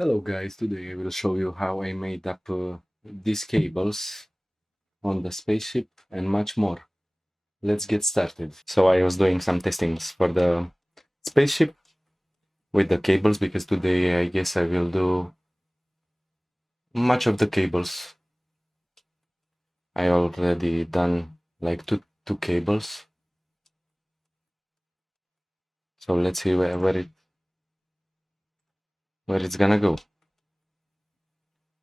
Hello guys, today I will show you how I made up these cables on the spaceship and much more. Let's get started. So I was doing some testings for the spaceship with the cables because today I guess I will do much of the cables. I already done like two cables. So let's see where it's gonna go.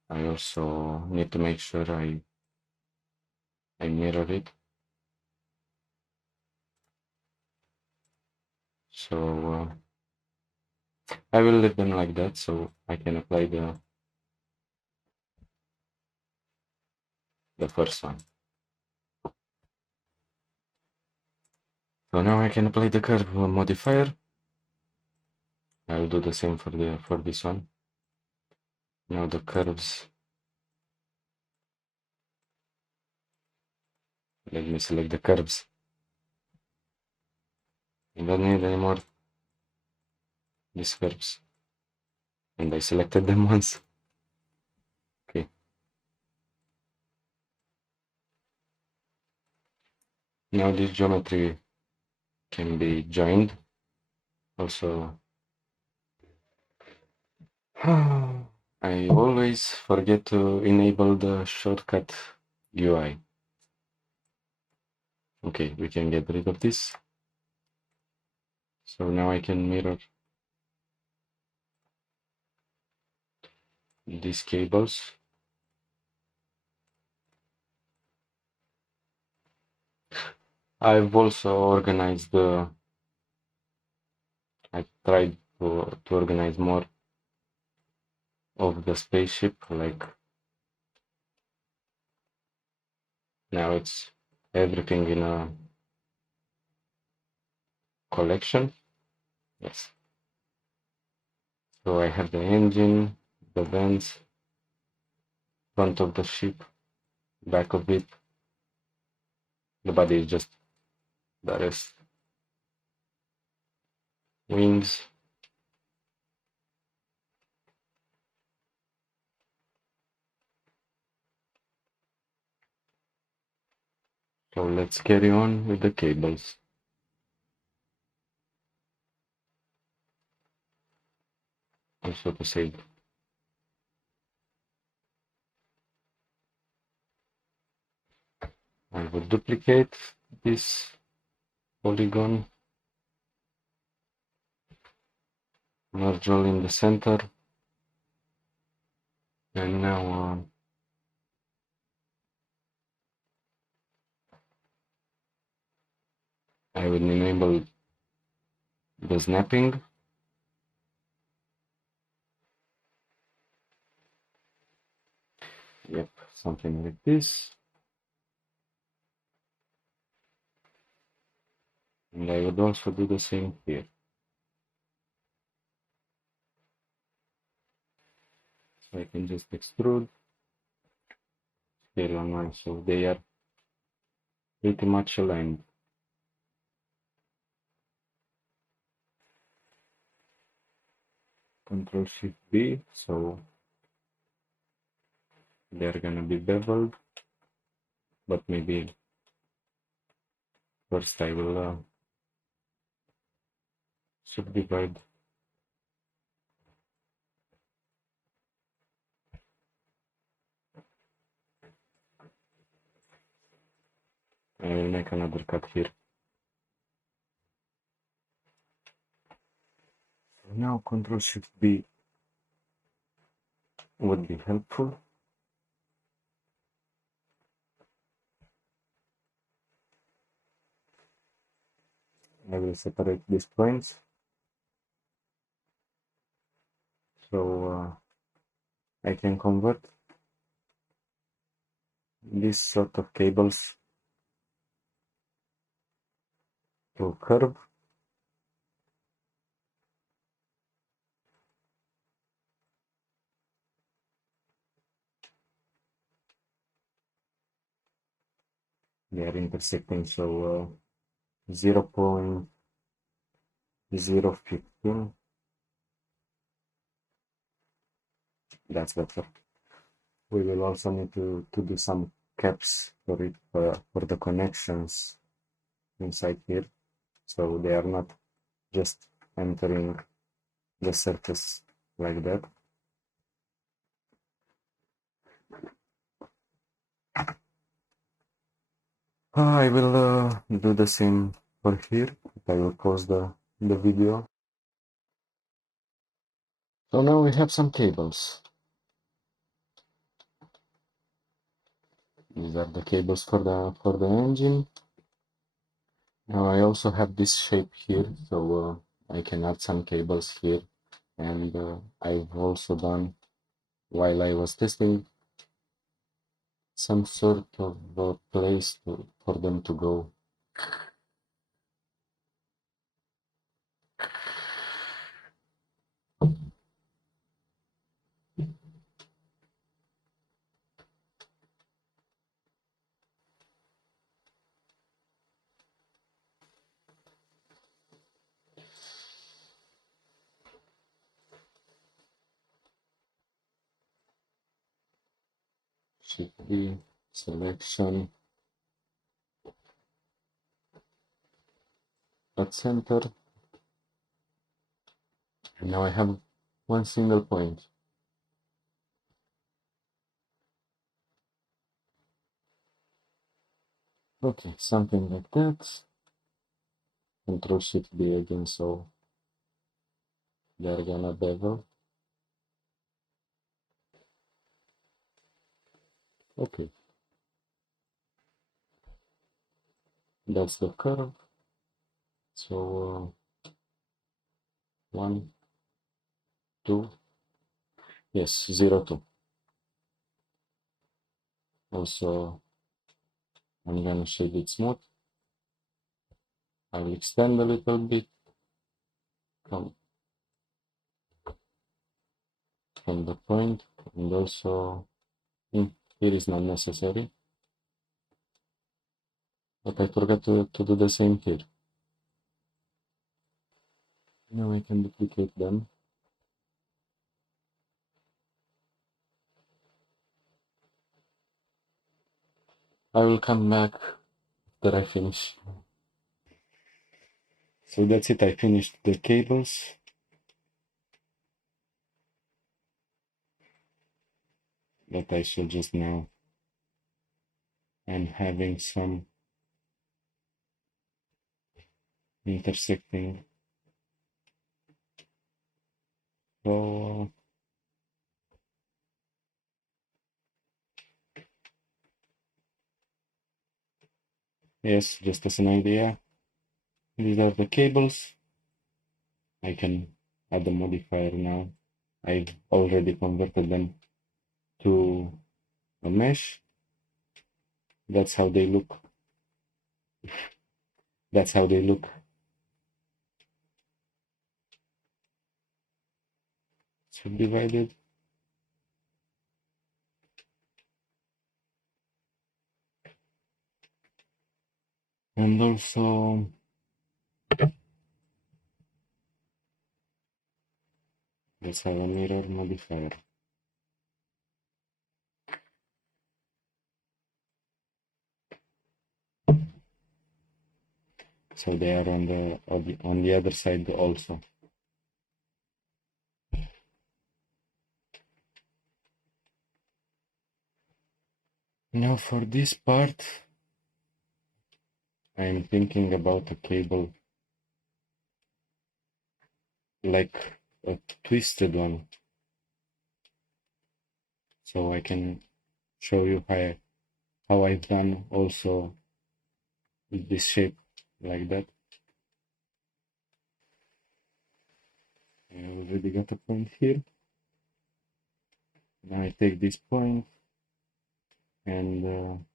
I also need to make sure I mirror it. So I will leave them like that so I can apply the first one. So now I can apply the curve modifier. I'll do the same for this one. Now the curves. Let me select the curves. I don't need anymore these curves. And I selected them once. Okay. Now this geometry can be joined. Also, I always forget to enable the shortcut UI. Okay, we can get rid of this. So now I can mirror these cables. I've also organized I tried to organize more of the spaceship, like now it's everything in a collection. Yes. So I have the engine, the vents, front of the ship, back of it. The body is just the rest. Wings. So let's carry on with the cables. Also to save. I will duplicate this polygon, merge all in the center, and now I will enable the snapping. Yep, something like this. And I would also do the same here. So I can just extrude scale on one, so they are pretty much aligned. Control Shift B, so they're gonna be beveled, but maybe first I will subdivide. I will make another cut here. Now Control Shift B would be helpful. I will separate these points. So I can convert this sort of cables to a curve. They are intersecting, so 0.015 That's better. We will also need to do some caps for it, for the connections inside here, so they are not just entering the surface like that. I will do the same for here. I will pause the video. So now we have some cables. These are the cables for the engine. Now I also have this shape here, so I can add some cables here. And I've also done, while I was testing, some sort of place for them to go. Should be selection at center. And now I have one single point. Okay, something like that. Control Shift B again, so they're gonna bevel. Okay, that's the curve. So 1, 2, yes, 0, 2. Also, I'm gonna shade it smooth. I'll extend a little bit from the point, and also here is not necessary, but I forgot to do the same here. Now I can duplicate them. I will come back after I finish. So that's it, I finished the cables. But I should just now, I'm having some intersecting. So yes, just as an idea, these are the cables. I can add the modifier now. I've already converted them to a mesh. That's how they look. That's how they look. Subdivided. And also let's have a mirror modifier. So they are on the other side also. Now for this part, I am thinking about a cable like a twisted one, so I can show you how I've done also with this shape like that. I already got a point here. Now I take this point and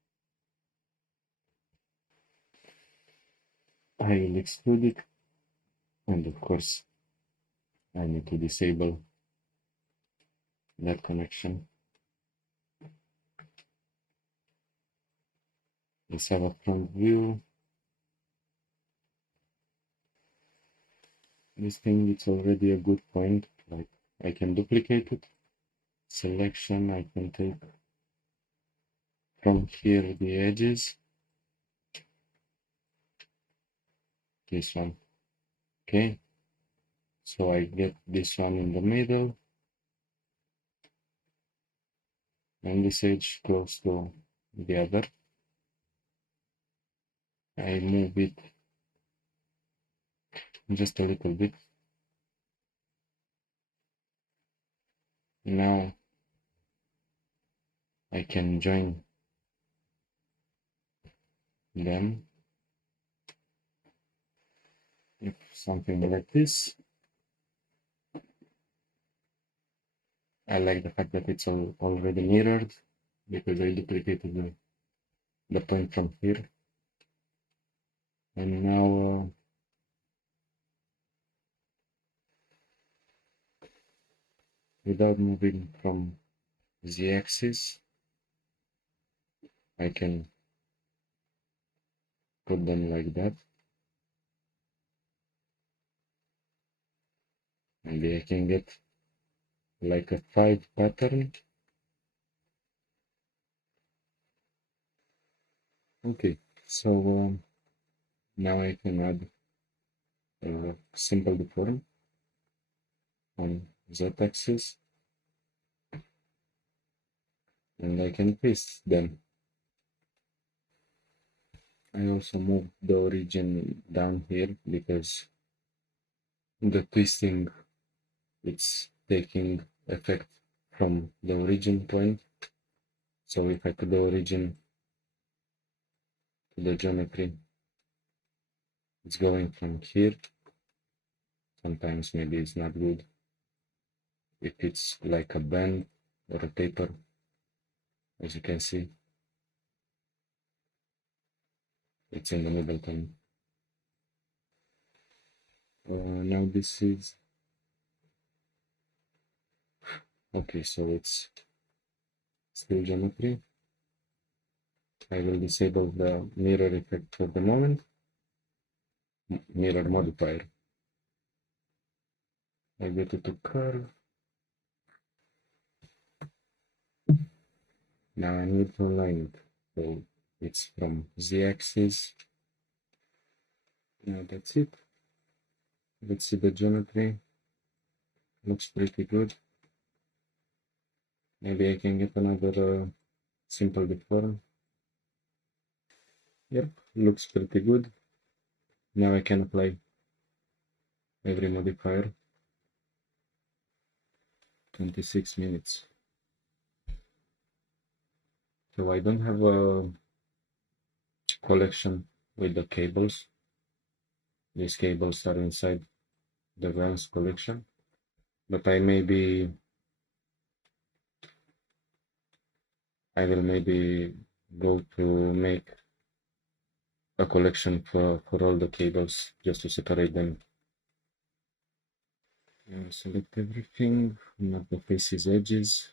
I will extrude it, and of course I need to disable that connection. Let's have a front view. This thing, it's already a good point, like I can duplicate it. selection, I can take from here the edges, this one. Okay, so I get this one in the middle and this edge close to the other. I move it just a little bit. Now I can join them, if something like this. I like the fact that it's already mirrored because I duplicated the point from here. And now without moving from the axis, I can put them like that. Maybe I can get like a 5 pattern. Okay, so now I can add a simple deform on z-axis and I can paste them. I also moved the origin down here because the twisting, it's taking effect from the origin point. So if I put the origin to the geometry, it's going from here. Sometimes maybe it's not good if it's like a band or a taper, as you can see. It's in the middle tone. Now this is okay, so it's still geometry. I will disable the mirror effect for the moment. Mirror modifier. I get it to curve. Now I need to align it. So it's from z-axis. Now that's it. Let's see the geometry. Looks pretty good. Maybe I can get another simple deform. Yep, looks pretty good. Now I can apply every modifier. 26 minutes. So I don't have a collection with the cables. These cables are inside the Vans collection, but I will maybe go to make a collection for all the cables just to separate them. Select everything, mark the faces edges,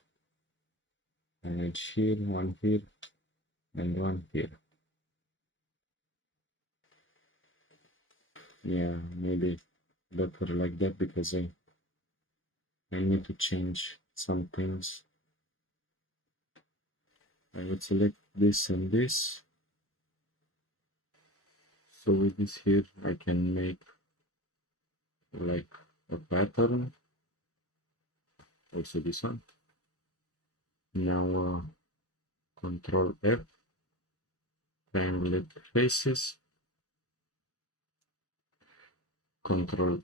an edge here, one here, and one here. Yeah, maybe better like that because I need to change some things. I would select this and this. So with this here, I can make like a pattern. Also this one. Now Control F, triangulate faces. Control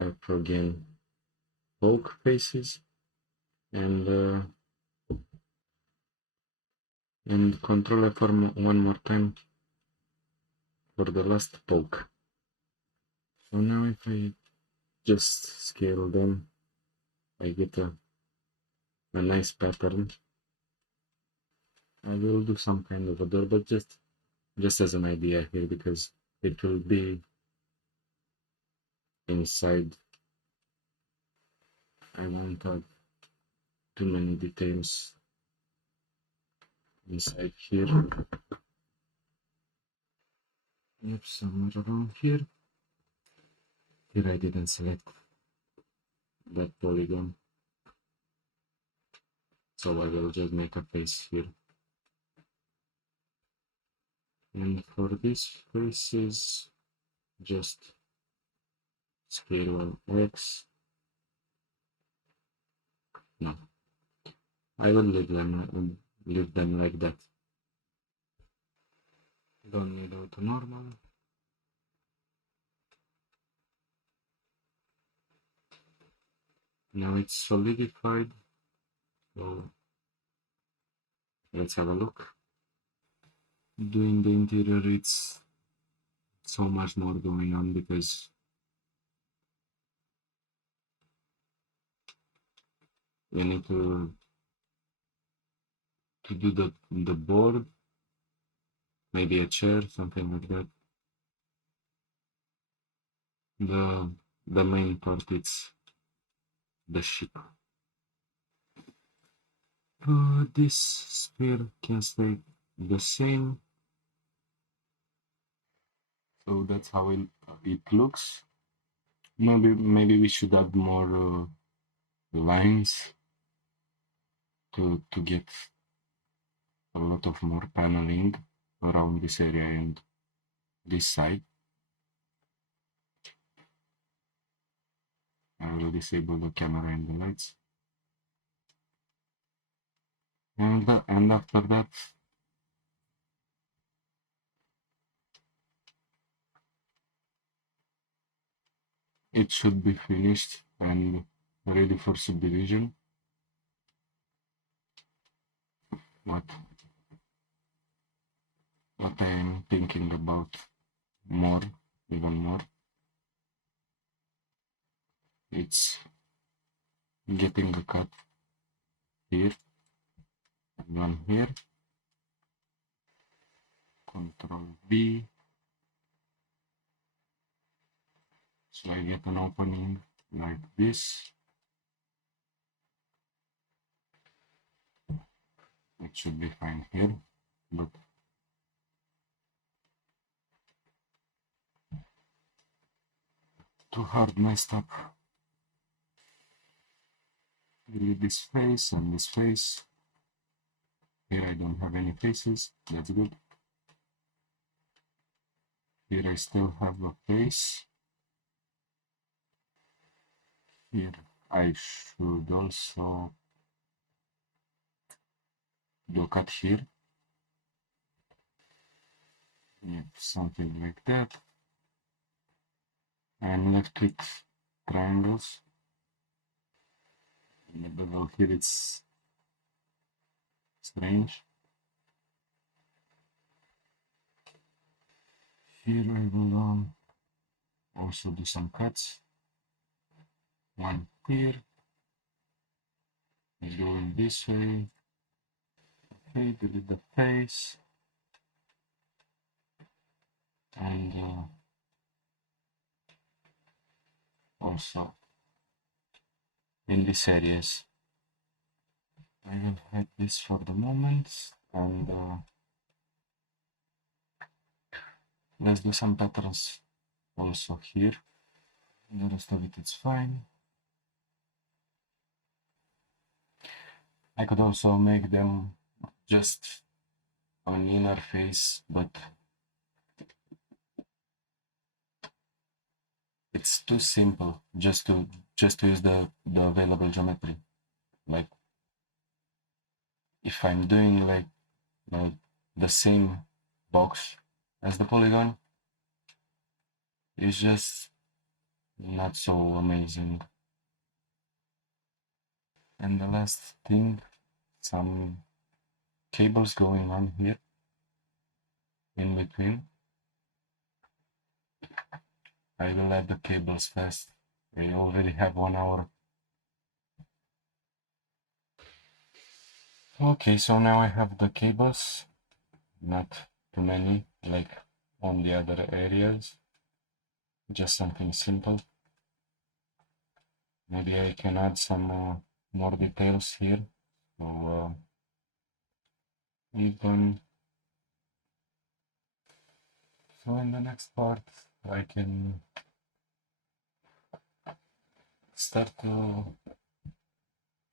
F again, poke faces, and Control F one more time for the last poke. So now if I just scale them, I get a nice pattern. I will do some kind of a door, but just as an idea here because it will be inside. I won't add too many details inside here. Yep, somewhere around here. Here I didn't select that polygon. So I will just make a face here. And for these faces, just scale on X. No, I will leave them like that. Don't need auto normal. Now it's solidified. So let's have a look. Doing the interior, it's so much more going on because you need to do the board, maybe a chair, something like that. The main part is the ship. This sphere can stay the same. So that's how it looks. Maybe we should add more lines to get a lot of more paneling around this area and this side. I will disable the camera and the lights. And after that, it should be finished and ready for subdivision. What I am thinking about even more, it's getting a cut here and one here. Control V. So I get an opening like this. It should be fine here, but too hard messed up. Delete this face and this face. Here I don't have any faces, that's good. Here I still have a face. Here I should also do a cut here. Yep, something like that. And left click triangles. In the bevel here it's strange. Here I will also do some cuts. One here. It's going this way. Okay, delete the face. And also in these areas. I will hide this for the moment and let's do some patterns also here. The rest of it is fine. I could also make them just an inner face, but it's too simple just to use the available geometry. Like if I'm doing like the same box as the polygon, it's just not so amazing. And the last thing, some cables going on here in between. I will add the cables fast. We already have 1 hour. Okay, so now I have the cables, not too many like on the other areas, just something simple. Maybe I can add some more details here. So even so in the next part I can start to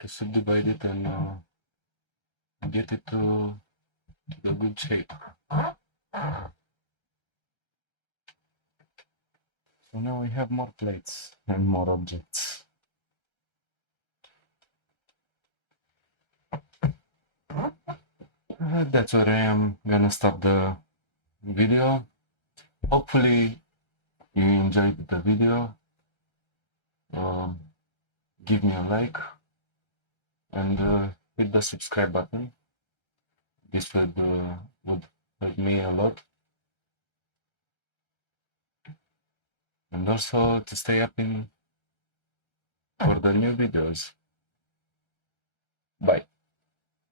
subdivide it and get it to the good shape. So now we have more plates and more objects. That's where I am gonna stop the video. Hopefully you enjoyed the video. Give me a like and hit the subscribe button. This would help me a lot. And also to stay up in for the new videos. Bye.